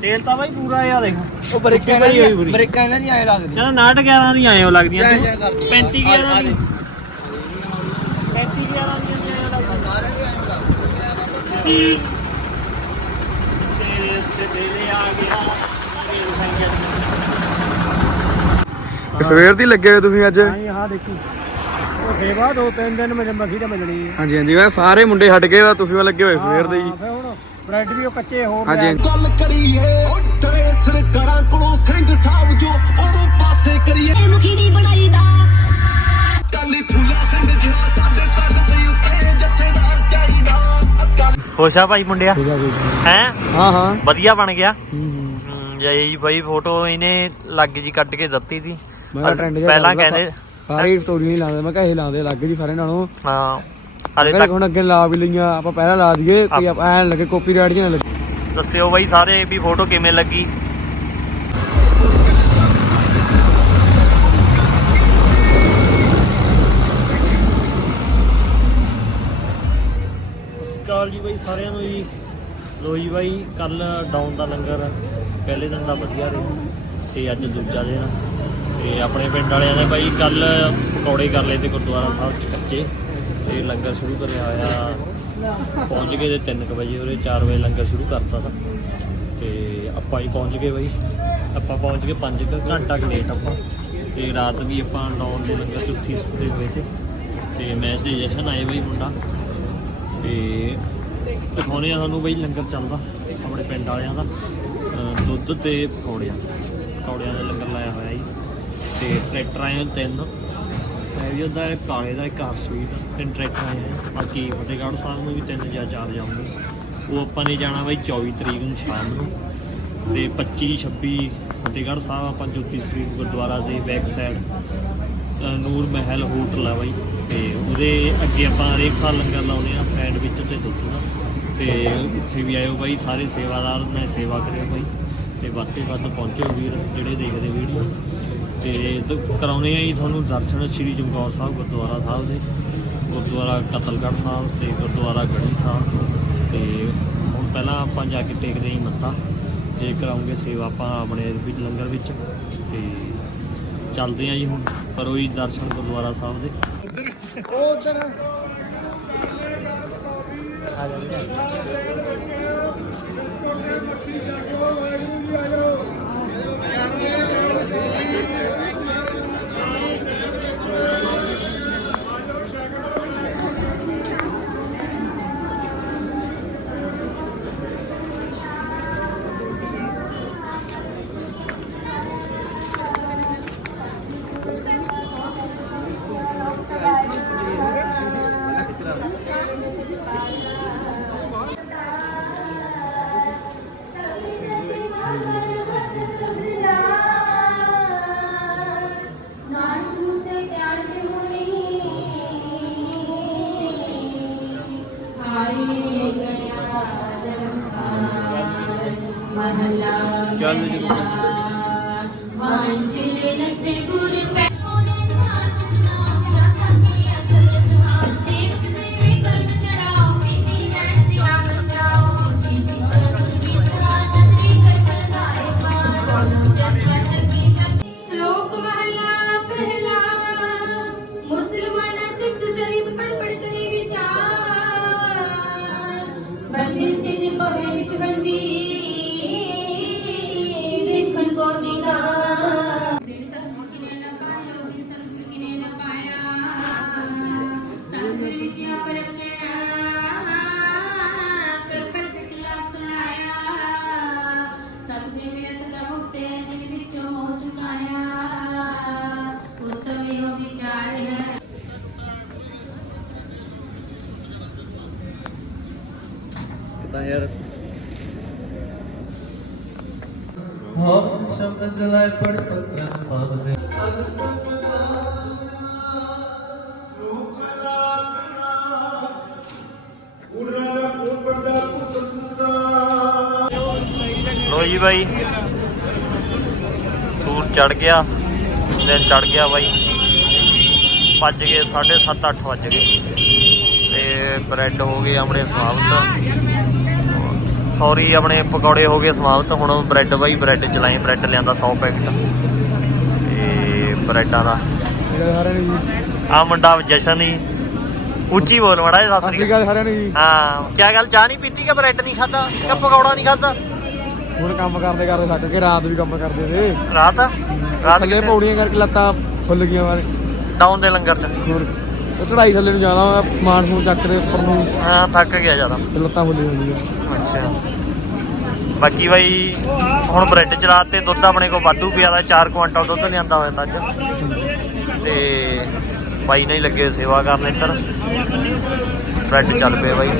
ਤੇਲ ਤਾਂ ਬਾਈ ਪੂਰਾ ਆ ਦੇਖ। ਉਹ ਬ੍ਰੇਕਾਂ ਹੋਈ ਇਹਨਾਂ ਪੂਰੀ। ਦੀ ਬ੍ਰੇਕਾਂ ਇਹਨਾਂ ਦੀ ਐ ਲੱਗਦੀ। ਚਲੋ 9 11 ਦੀ ਆਏ ਹੋ ਲੱਗਦੀਆਂ ਜਾ, ਜਾ ਕਰ। 35 ਆ- 11 ਆ ਦੀ ਦੇ। 35 11 ਦੀਆਂ ਆਏ ਲੱਗਦੀਆਂ ਸਾਰੇ ਦੀ ਐਂ ਲੱਗਦੀ। ਤੇਰੇ ਉੱਤੇ ਤੇਰੇ ਆ ਗਿਆ। ਸਵੇਰ ਦੀ ਲੱਗੇ ਹੋਏ ਤੁਸੀਂ ਅੱਜ? ਹਾਂ ਹਾਂ ਦੇਖੀ। ਉਹ ਸੇਵਾ ਦੋ ਤਿੰਨ ਦਿਨ ਮੇਰੇ ਮਸੀ ਮਿਲਣੀ ਹੈ। ਹਾਂਜੀ ਹਾਂਜੀ ਮੈਂ ਸਾਰੇ ਮੁੰਡੇ ਹਟ ਗਏ ਵਾ ਤੁਸੀਂ ਵੀ ਲੱਗੇ ਹੋਏ ਸਵੇਰ ਦੇ ਜੀ ਹਾਂ, ਬ੍ਰੈਡ ਵੀ ਉਹ ਕੱਚੇ ਹੋਰ ਹਾਂਜੀ ਲਿਆ। ਗੱਲ ਕਰੀਏ ਉਹ ਟਰੇਸਰ ਕਰਾਂ ਕੋਲੋਂ ਸਿੰਘ ਸਾਹਿਬ ਜੋ ਉਦੋਂ ਪਾਸੇ ਕਰੀਏ। ਮੁਖੀ ਬਣਾਈ ਦਾ ਕਾਲੀ ਫੂਲਾ ਸਿੰਘ ਜਿਹਾ ਸਾਡੇ ਤਨ ਤੇ ਉੱਤੇ ਜਥੇਦਾਰ ਚਾਹੀਦਾ। ਅਕਾਲੀ ਖੁਸ਼ ਆ ਭਾਈ ਮੁੰਡਿਆ? ਹੈ? ਹਾਂ ਹਾਂ। ਵਧੀਆ ਬਣ ਗਿਆ। ਹੂੰ ਹਮ, ਜੈ ਜੀ ਭਾਈ ਫੋਟੋ ਇਹਨੇ ਲੱਗ ਜੀ ਕੱਢ ਕੇ ਦਿੱਤੀ ਸੀ। ਮੈਂ ਟ੍ਰੈਂਡ ਜਿਹਾ ਪਹਿਲਾਂ ਕਹਿੰਦੇ ਸਾਰੀ ਸਟੋਰੀ ਨਹੀਂ ਲਾਉਂਦੇ ਮੈਂ ਕਿਹਾ ਇਹ ਲਾਉਂਦੇ ਲੱਗ ਜੀ ਸਾਰੇ ਨਾਲੋਂ। ਹਾਂ। ਹਾਲੇ ਤੱਕ ਹੁਣ ਅੱਗੇ ਲਾ ਵੀ ਲਈਆਂ ਆਪਾਂ ਪਹਿਲਾਂ ਲਾ ਦਈਏ ਕੋਈ ਐ ਲੱਗੇ ਕਾਪੀਰਾਈਟ ਜੀ ਨਾ ਲੱਗੇ। ਦੱਸਿਓ ਬਾਈ ਸਾਰੇ ਵੀ ਫੋਟੋ ਕਿਵੇਂ ਲੱਗੀ? ਸਕਾਲ ਜੀ ਬਾਈ ਸਾਰਿਆਂ ਨੂੰ ਜੀ। ਲੋ ਜੀ ਬਾਈ ਕੱਲ ਡਾਊਨ ਦਾ ਲੰਗਰ ਪਹਿਲੇ ਦਿਨ ਦਾ ਵਧੀਆ ਰਿਹਾ। ਤੇ ਅੱਜ ਦੂਜਾ ਦਿਨ। ਤੇ ਆਪਣੇ ਪਿੰਡ ਵਾਲਿਆਂ ਨੇ ਬਾਈ ਕੱਲ ਪਕੌੜੇ ਕਰ ਲਏ ਤੇ ਗੁਰਦੁਆਰਾ ਸਾਹਿਬ ਚ ਕੱਚੇ। ਤੇ ਲੰਗਰ ਸ਼ੁਰੂ ਕਰਿਆ ਹੋਇਆ। ਪਹੁੰਚ ਗਏ ਤੇ 3 ਵਜੇ ਉਹਦੇ 4 ਵਜੇ ਲੰਗਰ ਸ਼ੁਰੂ ਕਰਤਾ ਤਾ ਤੇ ਆਪਾਂ ਹੀ ਪਹੁੰਚ ਗਏ ਬਾਈ। ਆਪਾਂ ਪਹੁੰਚ ਗਏ 5 ਘੰਟਾ ਕੁ ਲੇਟ ਆਪਾਂ। ਤੇ ਰਾਤ ਵੀ ਆਪਾਂ ਨੌਨ ਦੇ ਲੰਗਰ ਚ ਉੱਥੇ ਹੀ ਸੁੱਤੇ ਹੋਏ ਤੇ। ਤੇ ਮੈਚ ਦੇ ਜਸ਼ਨ ਆਏ ਬਈ ਮੁੰਡਾ। ਤੇ ਦਿਖਾਉਣੇ ਆ ਤੁਹਾਨੂੰ ਬਈ ਲੰਗਰ ਚੱਲਦਾ, ਆਪਣੇ ਪਿੰਡ ਵਾਲਿਆਂ ਦਾ। ਦੁੱਧ ਤੇ ਪਕੌੜਿਆਂ। ਪਕੌੜਿਆਂ ਦਾ ਲੰਗਰ ਲਾਇਆ ਹੋਇਆ ਜੀ। ਤੇ ਟਰੈਕਟਰ ਆਏ ਤਿੰਨ। ਸਹਿਬੀਅਤ ਦਾ ਇੱਕ ਕਾਲੇ ਦਾ ਇੱਕ ਹਰਸਵੀਰ ਦਾ ਤਿੰਨ ਟਰੈਕਟਰ ਆਏ ਹੋਏ ਬਾਕੀ ਫਤਿਹਗੜ੍ਹ ਸਾਹਿਬ ਨੂੰ ਵੀ ਤਿੰਨ ਜਾਂ ਚਾਰ ਜਾਊਂਗੇ ਉਹ ਆਪਾਂ ਨੇ ਜਾਣਾ ਬਾਈ 24 ਤਰੀਕ ਨੂੰ ਸ਼ਾਮ ਨੂੰ। ਤੇ 25 26 ਫਤਿਹਗੜ੍ਹ ਸਾਹਿਬ ਆਪਾਂ ਜੋਤੀ ਸਵੀਟ ਗੁਰਦੁਆਰਾ ਦੇ back side Noor Mahal hotel ਆ ਬਾਈ। ਤੇ ਉਹਦੇ ਅੱਗੇ ਆਪਾਂ ਹਰੇਕ ਸਾਲ ਲੰਗਰ ਲਾਉਂਦੇ ਆ ਸਾਈਡ ਵਿੱਚ ਤੇ ਦੁੱਧ ਦਾ। ਤੇ ਉੱਥੇ ਵੀ ਆਇਓ ਬਾਈ, ਸਾਰੇ ਸੇਵਾਦਾਰ ਨੇ ਸੇਵਾ ਕਰਿਓ ਬਾਈ। ਤੇ ਵੱਧ ਤੋਂ ਵੱਧ ਪਹੁੰਚੋ ਵੀਰ, ਜਿਹੜੇ ਦੇਖਦੇ ਵੀਡੀਓ। ਤੇ ਦ- ਕਰਾਉਣੇ ਆ ਜੀ ਤੁਹਾਨੂੰ ਦਰਸ਼ਨ ਸ੍ਰੀ ਚਮਕੌਰ ਸਾਹਿਬ, ਗੁਰਦੁਆਰਾ ਸਾਹਿਬ ਦੇ, ਗੁਰਦੁਆਰਾ ਕਤਲਗੜ੍ਹ ਸਾਹਿਬ ਤੇ ਗੁਰਦੁਆਰਾ ਗੜੀ ਸਾਹਿਬ ਤੇ ਹੁਣ ਪਹਿਲਾਂ ਆਪਾਂ ਜਾ ਕੇ ਟੇਕਦੇ ਹਾਂ ਜੀ ਮੱਥਾ ਤੇ ਕਰਾਉਂਗੇ ਸੇਵਾ ਆਪਾਂ ਆਪਣੇ ਵੀ ਲੰਗਰ ਵਿੱਚ ਤੇ ਚੱਲਦੇ ਆ ਜੀ ਹੁਣ ਕਰੋ ਜੀ ਦਰਸ਼ਨ ਗੁਰਦੁਆਰਾ ਸਾਹਿਬ ਦੇ। ਨਾਨੂ Gelmedi. ਜੀ ਬਾਈ। ਸੂਰ ਚੜ ਗਿਆ ਦਿਨ ਚੜ ਗਿਆ ਬਾਈ। ਵੱਜ ਗਏ 7:30 8 ਵੱਜ ਗਏ। ਤੇ ਬ੍ਰੈਡ ਹੋ ਗਏ ਆਪਣੇ ਸਵਾਬਤ ਸੌਰੀ ਆਪਣੇ ਪਕੌੜੇ ਹੋ ਗਏ ਸਮਾਪਤ। ਹੁਣ ਬ੍ਰੈਡ ਬਾਈ ਬ੍ਰੈਡ ਚਲਾਏ ਬ੍ਰੈਡ ਲਿਆਂਦਾ 100 ਪੈਕਟ। ਤੇ ਬ੍ਰੈਡਾਂ ਦਾ। ਆ ਮੁੰਡਾ ਜਸ਼ਨ ਹੀ ਉੱਚੀ ਬੋਲ ਮੜਾ ਸਤਿ ਸ੍ਰੀ ਅਕਾਲ। ਅਕਾਲ ਸਾਰਿਆਂ ਨੂੰ ਜੀ। ਹਾਂ ਕੀ ਗੱਲ ਚਾਹ ਨਹੀਂ ਪੀਤੀ ਕਿ ਬ੍ਰੈਡ ਨਹੀਂ ਖਾਦਾ ਕਿ ਪਕੌੜਾ ਨਹੀਂ ਖਾਦਾ ਹੁਣ ਕੰਮ ਕਰਦੇ ਕਰਦੇ ਥੱਕ ਕੇ ਰਾਤ ਵੀ ਕੰਮ ਕਰਦੇ ਸੀ ਰਾਤ? ਰਾਤ ਥੱਲੇ ਕਿੱਥੇ? ਪੌੜੀਆਂ ਕਰਕੇ ਲੱਤਾਂ ਫੁੱਲ ਗਈਆਂ ਮਾਰੇ ਡਾਊਨ ਦੇ ਲੰਗਰ ਚ। ਹੋਰ ਉਹ ਚੜਾਈ ਥੱਲੇ ਨੂੰ ਜਾਣਾ ਹੋਇਆ ਸਮਾਨ ਸਮੂਨ ਚੱਕ ਦੇ ਉੱਪਰ ਨੂੰ। ਹਾਂ ਥੱਕ ਗਿਆ ਜ਼ਿਆਦਾ। ਤੇ ਲੱਤਾਂ ਫੁੱਲੀ ਅੱਛਾ। ਬਾਕੀ ਬਾਈ ਹੁਣ ਬ੍ਰੈਡ ਚਲਾਤੇ ਦੁੱਧ ਆਪਣੇ ਕੋਲ ਵਾਧੂ ਪਿਆ ਦਾ 4 ਕੁਆਂਟਲ ਦੁੱਧ ਲਿਆਂਦਾ ਹੋਇਆ ਤਾਂ ਅੱਜ। ਤੇ ਬਾਈ ਨਹੀਂ ਲੱਗੇ ਸੇਵਾ ਕਰਨ ਇੱਧਰ। ਬ੍ਰੈਡ ਚੱਲ ਪਏ ਬਾਈ।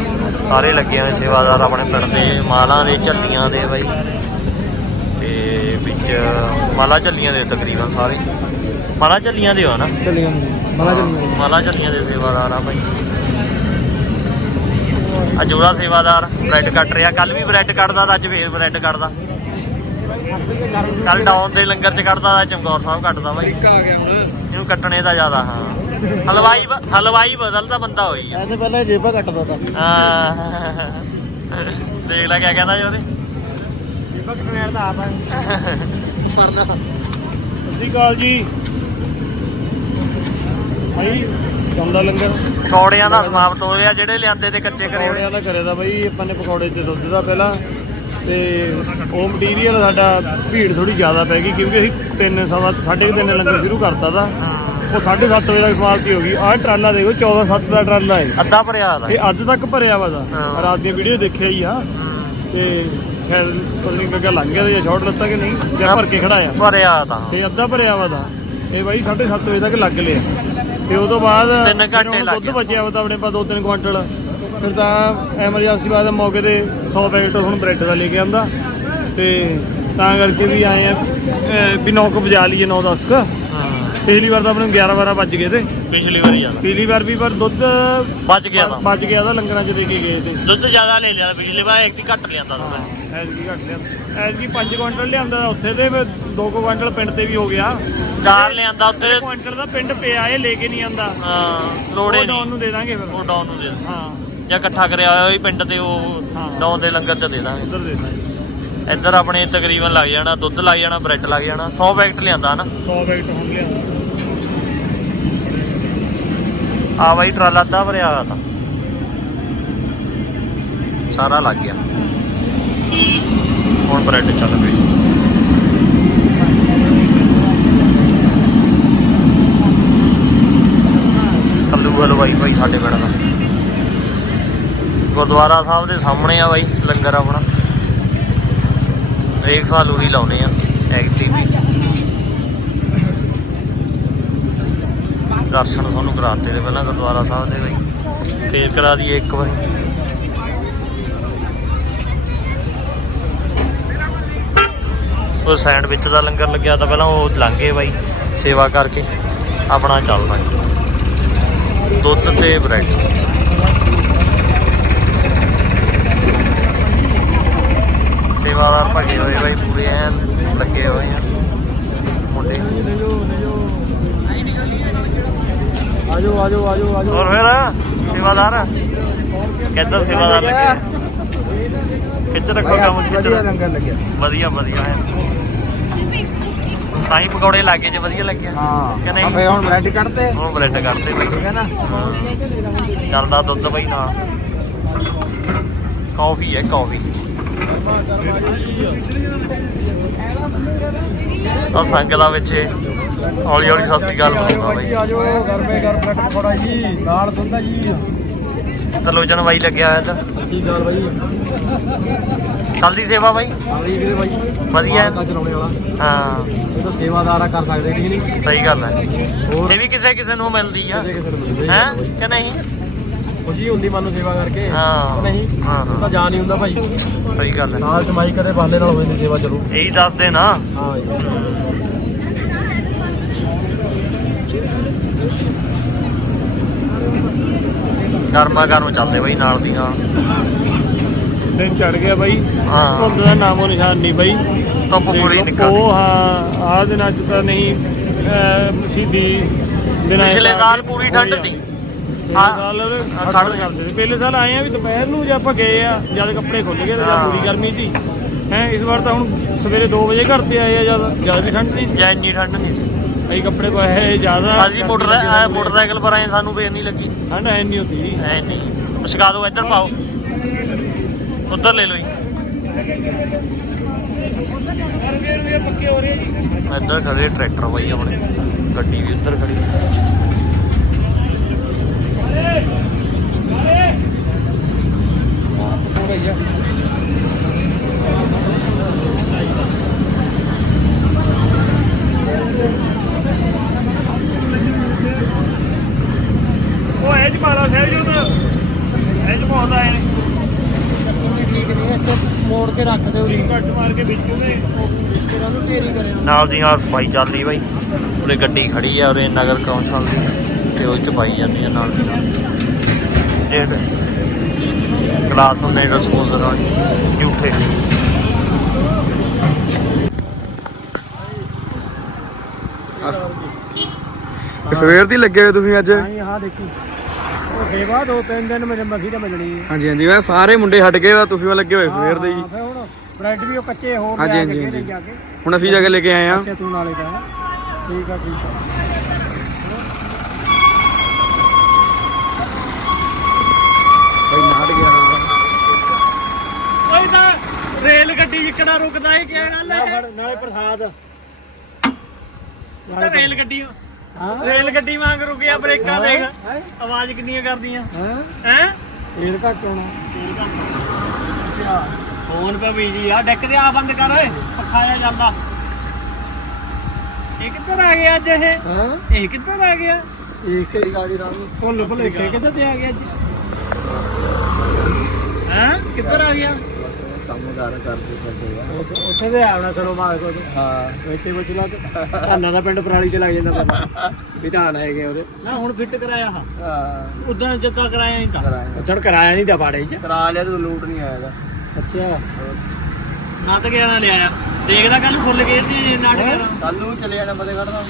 ਸਾਰੇ ਲੱਗੇ ਹੋਏ ਸੇਵਾਦਾਰ ਆਪਣੇ ਪਿੰਡ ਦੇ ਮਾਲਾਂ ਦੇ ਝੱਲੀਆਂ ਦੇ ਬਾਈ। ਤੇ ਵਿੱਚ ਮਾਲਾ ਝੱਲੀਆਂ ਦੇ ਤਕਰੀਬਨ ਸਾਰੇ। ਮਾਲਾ ਝੱਲੀਆਂ ਦੇ ਹੋ ਨਾ? ਚੱਲੀਆਂ ਨੂੰ ਮਲਾ ਚੱਲੀਆਂ ਮਾਲਾ ਝੱਲੀਆਂ ਦੇ ਸੇਵਾਦਾਰ ਆ ਭਾਈ ਅਜੂਰਾ ਸੇਵਾਦਾਰ ਬ੍ਰੈਡ ਕੱਟ ਰਿਹਾ। ਕੱਲ ਵੀ ਬ੍ਰੈਡ ਕੱਟਦਾ ਤਾਂ ਅੱਜ ਫੇਰ ਬ੍ਰੈਡ ਕੱਟਦਾ ਕੱਲ ਡਾਊਨ ਦੇ ਲੰਗਰ ਚ ਕੱਟਦਾ ਤਾਂ ਚਮਕੌਰ ਸਾਹਿਬ ਕੱਟਦਾ ਬਾਈ। ਆ ਗਿਆ ਹੁਣ। ਇਹਨੂੰ ਕੱਟਣੇ ਦਾ ਜ਼ਿਆਦਾ ਹਾਂ। ਹਲਵਾਈ ਹਲਵਾਈ ਬਦਲਦਾ ਬੰਦਾ ਹੋਈ ਐਸੇ ਪਹਿਲਾਂ ਜੇਬਾਂ ਕੱਟਦਾ ਤਾਂ ਹਾਂ। ਦੇਖ ਲੈ ਕਿਆ ਕਹਿੰਦਾ ਜੀ ਉਹਦੇ। ਜੇਬਾਂ ਕੱਟਣ ਤਾਂ ਆਪ ਮਰਨਾ। ਸਤਿ ਅਕਾਲ ਜੀ। ਭਾਈ ਚੰਦਾ ਲੰਗਰ। ਕੌੜਿਆਂ ਦਾ ਸਮਾਪਤ ਹੋ ਰਿਹਾ ਜਿਹੜੇ ਲਿਆਂਦੇ ਤੇ ਕੱਚੇ ਕਰੇ ਪਕੌੜਿਆਂ ਦਾ ਕਰਿਆ ਦਾ ਬਾਈ ਆਪਾਂ ਨੇ ਪਕੌੜੇ ਤੇ ਦੁੱਧ ਦਾ ਪਹਿਲਾਂ। ਤੇ ਉਹ ਮਟੀਰੀਅਲ ਸਾਡਾ ਭੀੜ ਥੋੜੀ ਜ਼ਿਆਦਾ ਪੈ ਗਈ ਕਿਉਂਕਿ ਅਸੀਂ ਤਿੰਨ ਸਵਾ ਸਾਢੇ ਕੁ ਤਿੰਨ ਲੰਗਰ ਸ਼ੁਰੂ ਕਰਤਾ ਦਾ। ਉਹ 7:30 ਵਜੇ ਤੱਕ ਸਮਾਪਤੀ ਹੋ ਗਈ। ਆਹ ਟਰਾਲਾ ਦੇਖੋ 14 7 ਦਾ ਟਰਾਲਾ ਹੈ। ਅੱਧਾ ਭਰਿਆ ਦਾ ਇਹ ਅੱਜ ਤੱਕ ਭਰਿਆ ਵਾ ਦਾ। ਹਾਂ। ਰਾਤ ਦੀ ਵੀਡੀਓ ਦੇਖਿਆ ਹੀ ਆ। ਤੇ ਖੈਰ ਪਤਾ ਨਹੀਂ ਲੱਗਾ ਲੰਘ ਗਿਆ ਜਾਂ ਸ਼ਾਰਟ ਲੱਤਾ ਕਿ ਨਹੀਂ ਜਾਂ ਭਰ ਕੇ ਖੜਾਇਆ। ਭਰਿਆ ਤਾਂ। ਤੇ ਅੱਧਾ ਭਰਿਆ ਵਾ ਦਾ। ਇਹ ਬਾਈ 7:30 ਵਜੇ ਤੱਕ ਲੱਗ ਲਿਆ। ਤੇ ਉਹ ਤੋਂ ਬਾਅਦ ਤਿੰਨ ਘੰਟੇ ਲੱਗ ਦੁੱਧ ਗਏ। ਬਚਿਆ ਵਾ ਤਾਂ ਆਪਣੇ ਪਾਸ 2-3 ਕੁਆਂਟਲ। ਫਿਰ ਤਾਂ ਐਮਰਜੈਂਸੀ ਬਾਅਦ ਮੌਕੇ ਤੇ 100 ਪੈਕਟ ਹੁਣ ਬ੍ਰੈਡ ਦਾ ਲੈ ਕੇ ਆਂਦਾ। ਤੇ ਤਾਂ ਕਰਕੇ ਵੀ ਆਏ ਆ ਅਹ ਵੀ 9 ਕੁ ਵਜਾ ਲਈਏ 9-10 ਕ। ਪਿਛਲੀ ਵਾਰ ਤਾਂ ਆਪਣੇ 11-12 ਵੱਜ ਗਏ ਤੇ। ਪਿਛਲੀ ਵਾਰੀ ਜ਼ਿਆਦਾ। ਪਿਛਲੀ ਵਾਰ ਵੀ ਪਰ ਦੁੱਧ ਬਚ ਗਿਆ ਤਾਂ। ਬਚ ਗਿਆ ਤਾਂ ਲੰਗਰਾਂ 'ਚ ਦੇ ਕੇ ਗਏ ਤੇ। ਦੁੱਧ ਜ਼ਿਆਦਾ ਲੈ ਲਿਆ ਪਿਛਲੀ ਵਾਰ ਇੱਕ ਦੀ ਘੱਟ ਲਿਆਂਦਾ ਥੋੜਾ ਐਤਕੀ ਘੱਟ ਲਿਆ। ਐਤਕੀ 5 ਕੁਆਂਟਲ ਲਿਆਂਦਾ ਉੱਥੇ ਤੇ 2 ਕੁਆਂਟਲ ਪਿੰਡ ਤੇ ਵੀ ਹੋ ਗਿਆ। ਚਾਰ ਲਿਆਂਦਾ ਉੱਤੇ ਕੁਆਂਟਲ ਦਾ ਪਿੰਡ ਪਿਆ ਇਹ ਲੈ ਕੇ ਨਹੀਂ ਆਂਦਾ। ਹਾਂ ਲੋੜੇ ਡਾਊਨ ਨਹੀਂ। ਨੂੰ ਦੇ ਦਾਂਗੇ ਫਿਰ। ਉਹ ਡਾਊਨ ਨੂੰ ਦੇ। ਹਾਂ। ਜਾਂ ਇਕੱਠਾ ਕਰਿਆ ਹੋਇਆ ਵੀ ਪਿੰਡ ਤੇ ਉਹ। ਡਾਊਨ ਦੇ ਲੰਗਰ ਚ ਦੇ ਦਾਂਗੇ। ਉਧਰ ਦੇ ਦਾਂਗੇ। ਇੱਧਰ ਆਪਣੇ ਤਕਰੀਬਨ ਲੱਗ ਜਾਣਾ ਦੁੱਧ ਲੱਗ ਜਾਣਾ ਬ੍ਰੈਡ ਲੱਗ ਜਾਣਾ 100 ਪੈਕਟ ਲਿਆਂਦਾ ਨਾ 100 ਪੈਕਟ ਹੁਣ ਲਿਆਂਦਾ। ਆ ਬਾਈ ਟਰਾਲਾ ਅੱਧਾ ਭਰਿਆ ਹੋਇਆ ਤਾਂ। ਸਾਰਾ ਲੱਗ ਗਿਆ ਹੁਣ ਬ੍ਰੈਡ ਚੱਲ ਪਈ। ਕੱਲੂ ਹਲਵਾਈ ਭਾਈ ਸਾਡੇ ਪਿੰਡ ਦਾ। ਗੁਰਦੁਆਰਾ ਸਾਹਿਬ ਦੇ ਸਾਹਮਣੇ ਆ ਬਾਈ, ਲੰਗਰ ਆਪਣਾ। ਹਰੇਕ ਸਾਲ ਉਹੀ ਲਾਉਨੇ ਆ ਐਕਟਿਵ ਦਰਸ਼ਨ ਤੁਹਾਨੂੰ ਕਰਾਤੇ ਤੇ ਪਹਿਲਾਂ ਗੁਰਦੁਆਰਾ ਸਾਹਿਬ ਦੇ ਬਾਈ। ਫੇਰ ਕਰਾ ਦਈਏ ਇੱਕ ਵਾਰੀ। ਉਹ ਸੈਂਡਵਿਚ ਦਾ ਲੰਗਰ ਲੱਗਿਆ ਤਾਂ ਪਹਿਲਾਂ ਉਹ ਲੰਘੇ ਬਾਈ, ਸੇਵਾ ਕਰਕੇ ਆਪਣਾ ਚੱਲਦਾ। ਦੁੱਧ ਤੇ ਬ੍ਰੈਡ ਸੇਵਾਦਾਰ ਭਗੇ ਹੋਏ ਬਾਈ, ਪੂਰੇ ਐਨ ਲੱਗੇ ਹੋਏ ਆ। ਮੁੰਡੇ। ਆਜੋ ਆਜੋ ਆਜੋ ਆਜੋ। ਹੋਰ ਫਿਰ? ਸੇਵਾਦਾਰ? ਕਿੱਦਾਂ ਸੇਵਾਦਾਰ ਲੱਗੇ? ਖਿੱਚ ਰੱਖੋ ਕੰਮ ਖਿੱਚ ਵਧੀਆ ਲੰਗਰ ਲੱਗਿਆ। ਵਧੀਆ ਵਧੀਆ। ਹੈ ਤਾਂ ਹੀ ਪਕੌੜੇ ਲੱਗੇ ਜੇ ਵਧੀਆ ਲੱਗਿਆ। ਹਾਂ। ਕਿ ਨਹੀਂ? ਹੁਣ ਬ੍ਰੈਡ ਕੱਢਦੇ। ਹੁਣ ਬ੍ਰੈਡ ਕਰਦੇ ਬਈ ਠੀਕ ਹੈ ਨਾ। ਚੱਲਦਾ ਦੁੱਧ ਬਈ ਨਾਲ। ਕਾਫੀ ਹੈ ਕਾਫੀ। ਤਾਂ ਸੰਗ ਦਾ ਵਿੱਚ ਹੌਲੀ ਹੌਲੀ ਸਤਿ ਸ੍ਰੀ ਅਕਾਲ ਬੋਲਦਾ ਬਾਈ। ਆਜੋ ਗਰਮੇ ਗਰਮ ਬ੍ਰੈਡ ਪਕੌੜਾ ਜੀ ਨਾਲ ਆ ਜੀ। ਤਲੋਚਨ ਬਾਈ ਲੱਗਿਆ ਹੋਇਆ ਤਾਂ। ਸੱਚੀ ਗੱਲ ਬਾਈ। ਚੱਲਦੀ ਸੇਵਾ ਬਾਈ। ਆਵਰੀ ਵੀਰੇ ਬਾਈ। ਵਧੀਆ। ਹੈ। ਚਲਾਉਣੇ ਵਾਲਾ। ਹਾਂ। ਇਹ ਤਾਂ ਸੇਵਾਦਾਰ ਆ ਕਰ ਸਕਦੇ ਠੀਕ ਨਹੀਂ? ਸਹੀ ਗੱਲ ਹੈ। ਇਹ ਵੀ ਕਿਸੇ ਕਿਸੇ ਨੂੰ ਮਿਲਦੀ ਆ। ਨੂੰ ਹੈ? ਕਿ ਨਹੀਂ? ਖੁਸ਼ੀ ਹੁੰਦੀ ਮਨ ਨੂੰ ਸੇਵਾ ਕਰਕੇ। ਹਾਂ। ਨਹੀਂ? ਤਾਂ ਜਾਣ ਹੀ ਹੁੰਦਾ ਭਾਈ। ਸਹੀ ਗੱਲ ਹੈ। ਨਾਲ ਕਮਾਈ ਕਦੇ ਬਹਾਨੇ ਨਾਲ ਹੋ ਜਾਂਦੀ ਸੇਵਾ ਚਲੋ। ਇਹੀ ਦੱਸਦੇ ਨਾ। ਹਾਂ ਗਰਮਾ ਗਰਮ ਚੱਲਦੇ ਬਾਈ ਨਾਲ ਦੀ ਨਾਲ ਦਿਨ ਚੜ ਗਿਆ ਬਾਈ। ਹਾਂ। ਧੁੰਦ ਦਾ ਨਾਮੋ ਨਿਸ਼ਾਨ ਨਹੀਂ ਬਾਈ। ਧੁੱਪ ਪੂਰੀ ਨਿਕਲ ਉਹ ਹਾਂ ਆਹ ਦਿਨਾਂ ਚ ਤਾਂ ਨਹੀਂ ਦਿਨਾਂ ਚ ਪਿਛਲੇ ਤਾਂ ਸਾਲ ਪੂਰੀ ਠੰਡ। ਸੀ। ਪਿਛਲੇ ਸਾਲ ਖੜ ਕਰਦੇ ਸੀ। ਪਹਿਲੇ ਸਾਲ ਆਏ ਆ ਵੀ ਦੁਪਹਿਰ ਨੂੰ ਜੇ ਆਪਾਂ ਗਏ ਆ ਜਦ ਕੱਪੜੇ ਖੁੱਲ ਗਏ ਤੇ ਜਦ ਪੂਰੀ ਗਰਮੀ ਸੀ। ਹੈ ਇਸ ਵਾਰ ਤਾਂ ਹੁਣ ਸਵੇਰੇ 2 ਵਜੇ ਘਰ ਤੇ ਆਏ ਆ ਜਦ। ਜਦ ਵੀ ਠੰਡ ਸੀ। ਜਾਂ ਇੰਨੀ ਠੰਡ ਨਹੀਂ ਸੀ। ਅਸੀਂ ਕੱਪੜੇ ਪਾਏ ਜ਼ਿਆਦਾ ਅਸੀਂ ਮੋਟਰ ਐ ਮੋਟਰਸਾਈਕਲ ਪਰ ਆਏ ਸਾਨੂੰ ਫੇਰ ਨਹੀਂ ਲੱਗੀ। ਠੰਡ ਐ ਨਹੀਂ ਹੁੰਦੀ ਐ ਨਹੀਂ। ਦਿਓ ਇੱਧਰ ਪਾਓ। ਉੱਧਰ ਲੈ ਲਓ ਹੋ ਜੀ। ਇੱਧਰ ਖੜੇ ਟਰੈਕਟਰ ਬਾਈ ਆਪਣੇ। ਗੱਡੀ ਵੀ ਉੱਧਰ ਖੜੀ। ਉਹ ਐ ਚ ਮਾਰਾ ਸਹਿਜ ਉਹ ਐ ਚ ਪਾਉਂਦਾ ਐ ਮੋੜ ਕੇ ਰੱਖ ਦਿਓ ਜੀ। ਕੱਟ ਮਾਰ ਕੇ ਵਿੱਚੋਂ ਨੇ ਇਹਨਾਂ ਨੂੰ ਢੇਰੀ ਕਰਿਆ ਨਾਲ ਦੀ ਨਾਲ ਸਫ਼ਾਈ ਚੱਲਦੀ ਬਾਈ। ਉਰੇ ਗੱਡੀ ਖੜੀ ਆ ਉਰੇ ਨਗਰ ਕੌਂਸਲ ਦੀ। ਤੇ ਉਹ ਚ ਪਾਈ ਜਾਂਦੀ ਆ ਨਾਲ ਦੀ ਨਾਲ। ਇਹ ਗਲਾਸ ਹੁੰਦੇ ਡਿਸਪੋਜ਼ਲ ਆ ਜੂਠੇ ਸਵੇਰ ਦੀ ਲੱਗੇ ਹੋਏ ਤੁਸੀਂ ਅੱਜ? ਹਾਂ ਹਾਂ ਦੇਖੀ। ਉਹ ਸੇਵਾ ਦੋ ਤਿੰਨ ਦਿਨ ਮੇਰੇ ਮਸੀ ਤੇ ਮਿਲਣੀ ਹੈ। ਹਾਂਜੀ ਹਾਂਜੀ ਮੈਂ ਸਾਰੇ ਮੁੰਡੇ ਹਟ ਗਏ ਵਾ ਤੁਸੀਂ ਉਹ ਲੱਗੇ ਹੋਏ ਸਵੇਰ ਦੇ ਜੀ ਹਾਂ, ਫਿਰ ਹੁਣ ਬ੍ਰੈਡ ਵੀ ਉਹ ਕੱਚੇ ਹੋਰ ਹਾਂਜੀ, ਲਿਆ ਹਾਂਜੀ, ਕੇ ਹਾਂਜੀ। ਜਾ ਕੇ? ਹੁਣ ਅਸੀਂ ਜਾ ਕੇ ਲੈ ਕੇ ਆਏ ਆ ਅੱਛਾ ਤੂੰ ਨਾਲੇ ਦਾ ਠੀਕ ਆ ਠੀਕ ਆ। ਭਾਈ ਨਾਟ ਗਿਆ ਓਏ ਤਾਂ ਰੇਲ ਗੱਡੀ ਜਿੱਕੜਾ ਰੁਕਦਾ ਹੈ ਕਿਹੜਾ ਨਾਲੇ ਪ੍ਰਸਾਦ। ਨਾਲੇ ਰੇਲ ਗੱਡੀ ਹਾਂ ਰੇਲ ਗੱਡੀ ਵਾਂਗ ਰੁਕਿਆ ਬ੍ਰੇਕਾਂ ਦੇਖ ਆਵਾਜ਼ ਕਿੰਨੀਆਂ ਕਰਦੀਆਂ? ਹਾਂ? ਫੇਰ ਘੱਟ ਹੋਣਾ। ਫੋਨ ਪੇ ਬੀਜੀ ਆ। ਡੈਕ ਤੇ ਆ ਬੰਦ ਕਰ ਓਏ। ਪੱਖਾ ਆ ਜਾਂਦਾ। ਇਹ ਕਿੱਧਰ ਆ ਗਿਆ ਅੱਜ ਇਹ? ਹਾਂ? ਇਹ ਕਿੱਧਰ ਆ ਗਿਆ? ਇੱਕ ਹੀ ਗਾੜੀ ਰਾਮ ਭੁੱਲ ਭੁਲੇਖੇ ਕਿੱਧਰ ਤੇ ਆ ਗਿਆ ਅੱਜ? ਹੈ? ਕਿੱਧਰ ਆ ਗਿਆ? ਕੰਮ ਕਾਰ ਕਰਦੇ ਕਰਦੇ। ਉੱਥੇ- ਉੱਥੇ ਤੇ ਆਉਣਾ ਕਰੋ ਮਾਰ ਕੋ ਹਾਂ। ਵੇਚੇ ਕੁਛ ਲਾ ਧਾਨਾ ਦਾ ਪਿੰਡ ਪਰਾਲੀ ਤੇ ਲੱਗ ਜਾਂਦਾ ਪਹਿਲਾਂ ਵੀ ਧਾਨ ਹੈਗੇ ਉਹਦੇ। ਨਾ ਹੁਣ ਫਿੱਟ ਕਰਾਇਆ ਹਾਂ। ਹਾਂ। ਉਦੋਂ ਜਿੱਦਾਂ ਕਰਾਇਆ ਨਹੀਂ ਤਾਂ। ਕਰਾਇਆ। ਉਦੋਂ ਕਰਾਇਆ ਨਹੀਂ ਤਾਂ ਬਾੜੇ 'ਚ। ਕਰਾ ਲਿਆ ਤੇ ਲੂਟ ਨਹੀਂ ਆਏਗਾ ਅੱਛਾ। ਨਾ ਤਾਂ ਗਿਆ ਨਾ ਲਿਆਇਆ ਦੇਖਦਾ ਕੱਲ ਫੁੱਲ ਗਏ ਸੀ ਨਾਟਕ ਕੱਲ ਨੂੰ ਚਲੇ ਜਾਣਾ ਬਦੇ ਖੜਦਾ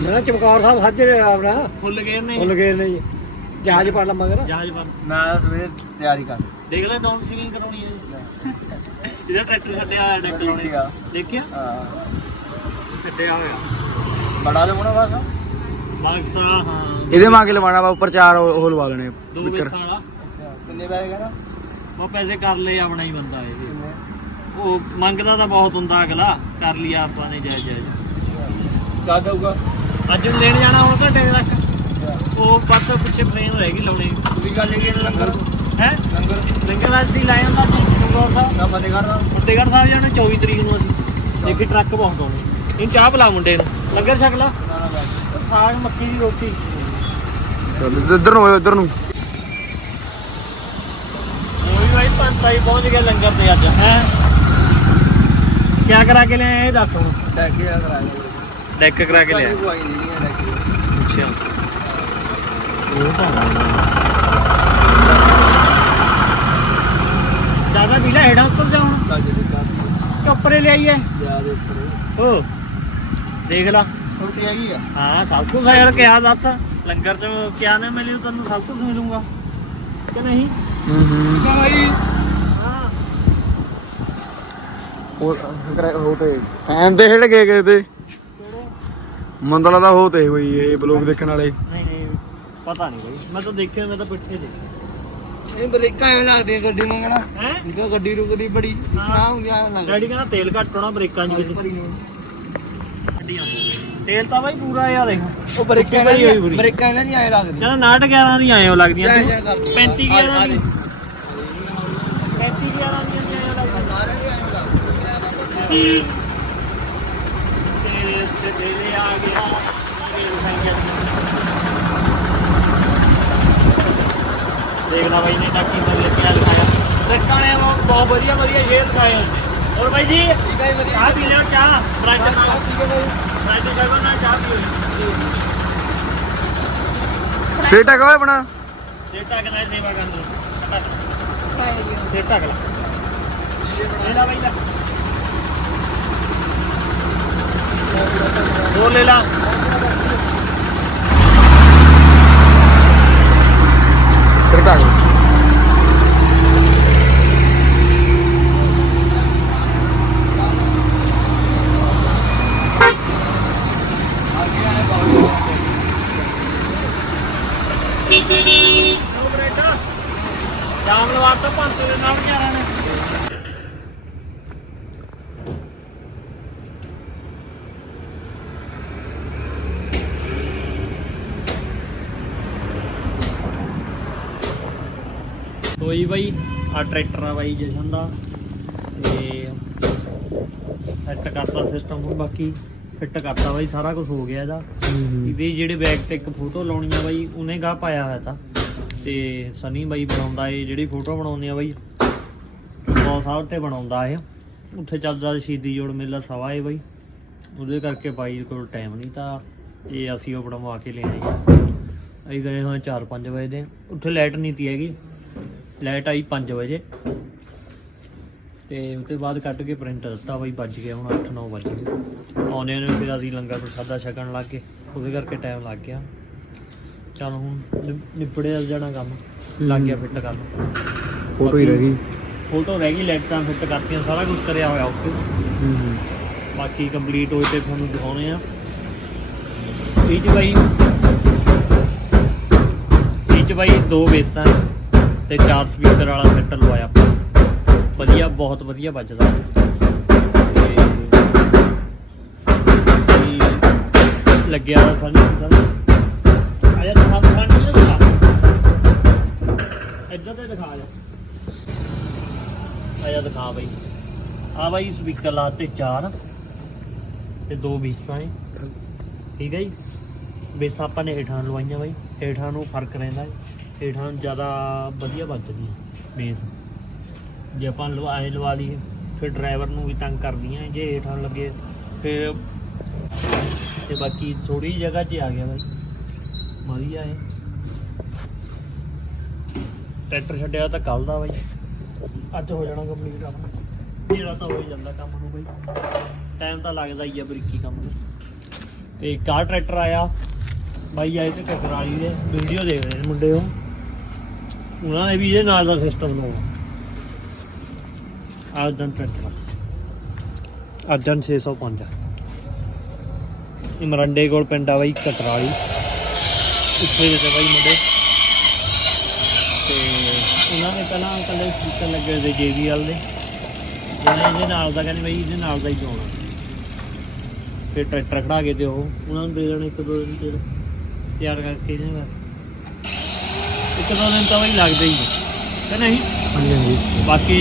ਮੇਰਾ ਚਮਕੌਰ ਸਾਹਿਬ ਸਾਜਰੇ ਆਪਣਾ। ਫੁੱਲ ਗਏ ਨੇ ਫੁੱਲ ਗਏ ਨੇ ਜਹਾਜ਼ ਪੜ ਲਾ ਮਗਰ। ਜਹਾਜ਼ ਪੜ ਮੈਂ ਸਵੇਰੇ ਤਿਆਰੀ ਕਰ। ਦੇਖ ਲੈ ਡਾਊਨ ਸੀਲਿੰਗ ਕਰਾਉਣੀ ਹੈ। ਇਹਦਾ ਟਰੈਕਟਰ ਛੱਡਿਆ ਹੋਇਆ ਡੈਕ ਲਾਉਣੇ। ਦੇਖਿਆ। ਦੇਖਿਆ? ਹਾਂ। ਛੱਡਿਆ ਹੋਇਆ। ਬੜਾ ਲਵਾਉਣਾ ਬਸ ਬਾਕਸਾ ਹਾਂ। ਇਹਦੇ ਮਾਂਗੇ ਲਵਾਣਾ ਵਾ ਉੱਪਰ ਚਾਰ ਉਹ ਲਵਾ ਲੈਣੇ ਦੋ ਵੇਸਾਂ ਵਾਲਾ। ਕਿੰਨੇ ਪੈਸੇ ਕਰਾ ਉਹ ਪੈਸੇ ਕਰ ਲਏ ਆਪਣਾ ਹੀ ਬੰਦਾ ਇਹ। ਉਹ ਮੰਗਦਾ ਤਾਂ ਬਹੁਤ ਹੁੰਦਾ ਅਗਲਾ ਕਰ ਲਿਆ ਆਪਾਂ ਨੇ ਜਾਇਜ਼ ਜਾਇਜ਼। ਕਾ ਦਊਗਾ ਅੱਜ ਨੂੰ ਲੈਣ ਜਾਣਾ ਹੁਣ ਘੰਟੇ ਤੱਕ। ਉਹ ਬਸ ਪਿੱਛੇ ਟ੍ਰੇਨ ਰਹਿ ਗਈ ਲਾਉਣੀ। ਵੀ ਗੱਲ ਇਹ ਲੰਗਰ? ਹੈ? ਲੰਗਰ? ਲੰਗਰ ਅਸੀਂ ਲਾਇਆ ਹੁੰਦਾ ਜੀ ਚੰਗੋਰ ਸਾਹਿਬ। ਬਦੇ ਖੜਦਾ ਫਤਿਹਗੜ੍ਹ ਸਾਹਿਬ ਜਾਣਾ 24 ਤਰੀਕ ਨੂੰ ਅਸੀਂ। ਦੇਖੀ ਟਰੱਕ ਬਹੁਤ ਆਉਣੇ ਇਹਨੂੰ ਚਾਹ ਪਿਲਾ ਮੁੰਡੇ ਨੂੰ। ਲੰਗਰ ਛਕ ਲਾ। ਸਾਗ ਮੱਕੀ ਦੀ ਰੋਟੀ। ਚੱਲ ਇੱਧਰ ਨੂੰ ਇੱਧਰ ਨੂੰ। ਉਹ ਵੀ ਭਾਈ ਪੰਤਾ ਹੀ ਪਹੁੰਚ ਗਿਆ ਲੰਗਰ ਤੇ ਅੱਜ। ਹੈ? ਕਿਆ ਕਰਾ ਕੇ ਲਿਆਏ ਇਹ ਦੱਸ ਆ ਕਰਾ ਲਿਆ ਡੈਕ ਕਰਾ ਕੇ ਕੋਈ ਅੱਛਾ। ਚੋਪਰੇ ਲਿਆਈਏ ਓ ਦੇਖ ਲਾ। ਹਾਂ ਸਭ ਕੁਝ ਯਾਰ ਕਿਹਾ ਦੱਸ। ਲੰਗਰ ਚ ਕਿਆ ਨਾ ਮਿਲਿਓ ਤੈਨੂੰ ਸਭ ਕੁਝ ਮਿਲੂਗਾ। ਕਿ ਨਹੀਂ? ਹੂੰ ਹੂੰ। ਹਾਂ। ਉਹ ਕਰਾ ਹੋ ਤੇ ਫੈਨ ਤੇ ਹਟ ਗਏ ਕਿਤੇ। ਤੇ ਮੰਦਲਾ ਦਾ ਹੋ ਤੇ ਹੋਈ ਇਹ ਬਲੌਗ ਦੇਖਣ ਵਾਲੇ। ਪਤਾ ਨਹੀਂ ਬਈ। ਮੈਂ ਤਾਂ ਦੇਖਿਆ ਮੈਂ ਤਾਂ ਪਿੱਠੇ ਦੇ ਇਹ ਬ੍ਰੇਕਾਂ ਐ ਲੱਗਦੀਆਂ ਗੱਡੀ ਮੰਗਣਾ ਹੈ? ਇਹ ਗੱਡੀ ਰੁਕਦੀ ਬੜੀ। ਨਾ ਹੁੰਦੀ ਆ ਲੱਗਦਾ। ਡੈਡੀ ਕਹਿੰਦਾ ਤੇਲ ਘੱਟ ਹੋਣਾ ਬ੍ਰੇਕਾਂ 'ਚ ਵਿੱਚ। ਗੱਡੀਆਂ ਤੇਲ ਤਾਂ ਬਾਈ ਪੂਰਾ ਆ ਦੇਖ। ਉਹ ਬ੍ਰੇਕਾਂ ਭਰੀ ਹੋਈ ਪੂਰੀ। ਬ੍ਰੇਕਾਂ ਇਹਨਾਂ ਨਹੀਂ ਆਏ ਲੱਗਦੀ। ਕਹਿੰਦਾ 9 11 ਦੀ ਆਏ ਹੋ ਲੱਗਦੀਆਂ ਜਾ, ਤੂੰ। ਜਾ ਕਰ। 35 ਆ- 11 ਆ ਦੀ ਦੇ। 35 11 ਦੀਆਂ ਵੀ ਆਏ ਹੋ ਲੱਗਦੀਆਂ ਤੇਰੇ ਤੇ ਤੇਰੇ ਆ ਗਿਆ। ਦੇਖਦਾ ਬਾਈ ਨੇ ਤਾਂ ਕੀ ਮਤਲਬ ਲਿਖਿਆ ਲਿਖਾਇਆ। ਟਰੱਕਾਂ ਨੇ ਉਹ ਬਹੁਤ ਵਧੀਆ ਵਧੀਆ ਸ਼ੇਰ ਲਿਖਾਏ ਹੁੰਦੇ ਹੋਰ ਬਾਈ ਜੀ? ਚਾਹ ਪੀ ਲਿਓ ਚਾਹ। ਬ੍ਰੈਡ ਨਾਲ ਬ੍ਰੈਡ ਸ਼ਰਬਤ ਨਾਲ ਚਾਹ ਪੀਓ ਸੇਟਾ ਕਹੋ ਆਪਣਾ। ਸੇਟਾ ਕਿਨਾਂ ਸੇਵਾ ਕਰਨ ਦੋ ਸੇਟਾ ਕਲਾ ਇਹਦਾ ਬਾਈ ਦਾ ਦੋ ਲੈ ਲਾ ਜਾਮ ਲਵਾਤਾ ਪੰਜ ਦੇ ਨਾਲ ਵਿਚਾਰਿਆਂ ਨੇ ਤੋਈ ਬਾਈ ਆ ਟਰੈਕਟਰ ਆ ਬਾਈ ਜਸ਼ਨ ਦਾ। ਤੇ ਸੈੱਟ ਕਰਤਾ ਸਿਸਟਮ ਹੁਣ ਬਾਕੀ। ਫਿੱਟ ਕਰਤਾ ਬਾਈ ਸਾਰਾ ਕੁਝ ਹੋ ਗਿਆ ਇਹਦਾ। ਇਹਦੇ ਜਿਹੜੇ ਬੈਗ ਤੇ ਇੱਕ ਫੋਟੋ ਲਾਉਣੀ ਆ ਬਾਈ ਉਹਨੇ ਗਾ ਪਾਇਆ ਹੋਇਆ ਤਾਂ। ਤੇ ਸਨੀ ਬਾਈ ਬਣਾਉਂਦਾ ਏ ਜਿਹੜੀ ਫੋਟੋ ਬਣਾਉਂਦੇ ਆ ਬਾਈ। ਬਹੁਤ ਸਾਹਿਬ ਤੇ ਬਣਾਉਂਦਾ ਇਹ। ਉੱਥੇ ਚੱਲਦਾ ਸ਼ਹੀਦੀ ਜੋੜ ਮੇਲਾ ਸਵਾ ਏ ਬਾਈ। ਉਹਦੇ ਕਰਕੇ ਬਾਈ ਕੋਲ ਟਾਈਮ ਨਹੀਂ ਤਾਂ ਇਹ ਅਸੀਂ ਉਹ ਬਣਵਾ ਕੇ ਲੈ ਆਏ ਅਸੀਂ ਗਏ ਹਾਂ 4-5 ਵਜੇ ਦੇ। ਉੱਥੇ ਲਾਈਟ ਨਹੀਂ ਤੀ ਹੈਗੀ। ਲਾਈਟ ਆਈ 5 ਵਜੇ। ਤੇ ਉਸ ਤੋਂ ਬਾਅਦ ਕੱਟ ਕੇ ਪ੍ਰਿੰਟ ਦਿੱਤਾ ਬਾਈ ਵੱਜ ਗਿਆ ਹੁਣ 8-9 ਵਜ ਆਉਂਦੇ ਨੇ ਫਿਰ ਅਸੀਂ ਲੰਗਰ ਪ੍ਰਸ਼ਾਦਾ ਛਕਣ ਲੱਗ ਗਏ। ਉਹਦੇ ਕਰਕੇ ਟਾਈਮ ਲੱਗ ਗਿਆ। ਚਲ ਹੁਣ ਨਿ- ਨਿਬੜਿਆ ਜਾਣਾ ਕੰਮ। ਲੱਗ ਗਿਆ ਫਿੱਟ ਕਰਨ। ਫੋਟੋ ਹੀ ਰਹਿ ਗਈ। ਫੋਟੋ ਰਹਿ ਗਈ ਲਾਈਟਾਂ ਫਿੱਟ ਕਰਤੀਆਂ ਸਾਰਾ ਕੁਝ ਕਰਿਆ ਹੋਇਆ ਓਕੇ ਬਾਕੀ ਕੰਪਲੀਟ ਹੋਏ ਤੇ ਤੁਹਾਨੂੰ ਦਿਖਾਉਣੇ ਆ। ਇਹ 'ਚ ਬਾਈ ਇਹ 'ਚ ਬਾਈ ਦੋ ਬੇਸਾਂ। ਤੇ ਚਾਰ ਸਪੀਕਰ ਵਾਲਾ ਸੈੱਟ ਲਵਾਇਆ। ਆਪਾਂ ਵਧੀਆ ਬਹੁਤ ਵਧੀਆ ਵੱਜਦਾ। ਲੱਗਿਆ ਸਾਨੂੰ ਆਇਆ ਤਾਂ ਹਮ ਫਰੰਟ ਤੇ ਦਿਖਾ। ਇੱਧਰ ਤੇ ਦਿਖਾ ਜਾ। ਆਇਆ ਦਿਖਾ ਬਾਈ। ਆ ਬਾਈ ਸਪੀਕਰ ਲਾਤੇ ਚਾਰ ਤੇ ਦੋ ਬੇਸਾਂ ਏ। ਠੀਕ ਹੈ ਜੀ? ਬੇਸਾਂ ਆਪਾਂ ਨੇ ਹੇਠਾਂ ਲਵਾਈਆਂ ਬਾਈ। ਹੇਠਾਂ ਨੂੰ ਫ਼ਰਕ ਰਹਿੰਦਾ ਹੈ ਹੇਠਾਂ ਨੂੰ ਜ਼ਿਆਦਾ ਵਧੀਆ ਵੱਜਦੀ ਹੈ ਬੇਸ ਜੇ ਆਪਾਂ ਲਵਾਏ ਲਵਾ ਲਈਏ, ਫਿਰ ਡਰਾਈਵਰ ਨੂੰ ਵੀ ਤੰਗ ਕਰਦੀਆਂ ਜੇ ਹੇਠਾਂ ਲੱਗੇ, ਫਿਰ ਤੇ ਬਾਕੀ ਥੋੜੀ ਜਗ੍ਹਾ 'ਚ ਆ ਗਿਆ ਬਾਈ। ਵਧੀਆ ਹੈ ਟਰੈਕਟਰ ਛੱਡਿਆ ਤਾਂ ਕੱਲ ਦਾ ਬਾਈ। ਅੱਜ ਹੋ ਜਾਣਾ ਕੰਪਲੀਟ ਆਪਣਾ। ਜਿਹੜਾ ਤਾਂ ਹੋ ਜਾਂਦਾ ਕੰਮ ਨੂੰ ਬਾਈ। ਟਾਈਮ ਤਾਂ ਲੱਗਦਾ ਹੀ ਆ ਬਰੀਕੀ ਕੰਮ ਨੂੰ। ਤੇ ਕਾਰ ਟਰੈਕਟਰ ਆਇਆ। ਬਾਈ ਆਏ ਤੇ ਕਕਰਾਲੀ ਦੇ ਵੀਡੀਓ ਦੇਖ ਰਹੇ ਨੇ ਮੁੰਡੇ ਉਹ। ਉਹਨਾਂ ਨੇ ਵੀ ਇਹਦੇ ਨਾਲ ਦਾ ਸਿਸਟਮ ਲਾਉਣਾ ਆਜਨ ਟਰੈਕਟਰ ਆਜਨ 605 ਇਹ ਮਰੰਡੇ ਕੋਲ ਪਿੰਡ ਆ ਬਾਈ ਕਟਰਾਲੀ। ਉੱਥੇ ਦੇ ਬਾਈ ਮੁੰਡੇ। ਤੇ ਉਹਨਾਂ ਨੇ ਪਹਿਲਾਂ ਕੱਲੇ ਸਪੀਕਰ ਲੱਗੇ ਹੋਏ ਸੀ JBL ਦੇ। ਉਹਨਾਂ ਇਹਦੇ ਨਾਲ ਦਾ ਕਹਿੰਦੇ ਬਾਈ ਇਹਦੇ ਨਾਲ ਦਾ ਹੀ ਚੋਣਾ ਫਿਰ ਟਰੈਕਟਰ ਖੜਾ ਕੇ ਤੇ ਉਹ ਉਹਨਾਂ ਨੂੰ ਦੇ ਦੇਣ ਇੱਕ ਦੋ ਦਿਨ ਚ ਤਿਆਰ ਕਰਕੇ ਨੇ ਬਸ। ਇੱਕ ਦੋ ਦਿਨ ਤਾਂ ਬਈ ਲੱਗਦੇ ਹੀ ਨੇ। ਕਿ ਨਹੀਂ? ਹਾਂਜੀ ਹਾਂਜੀ। ਬਾਕੀ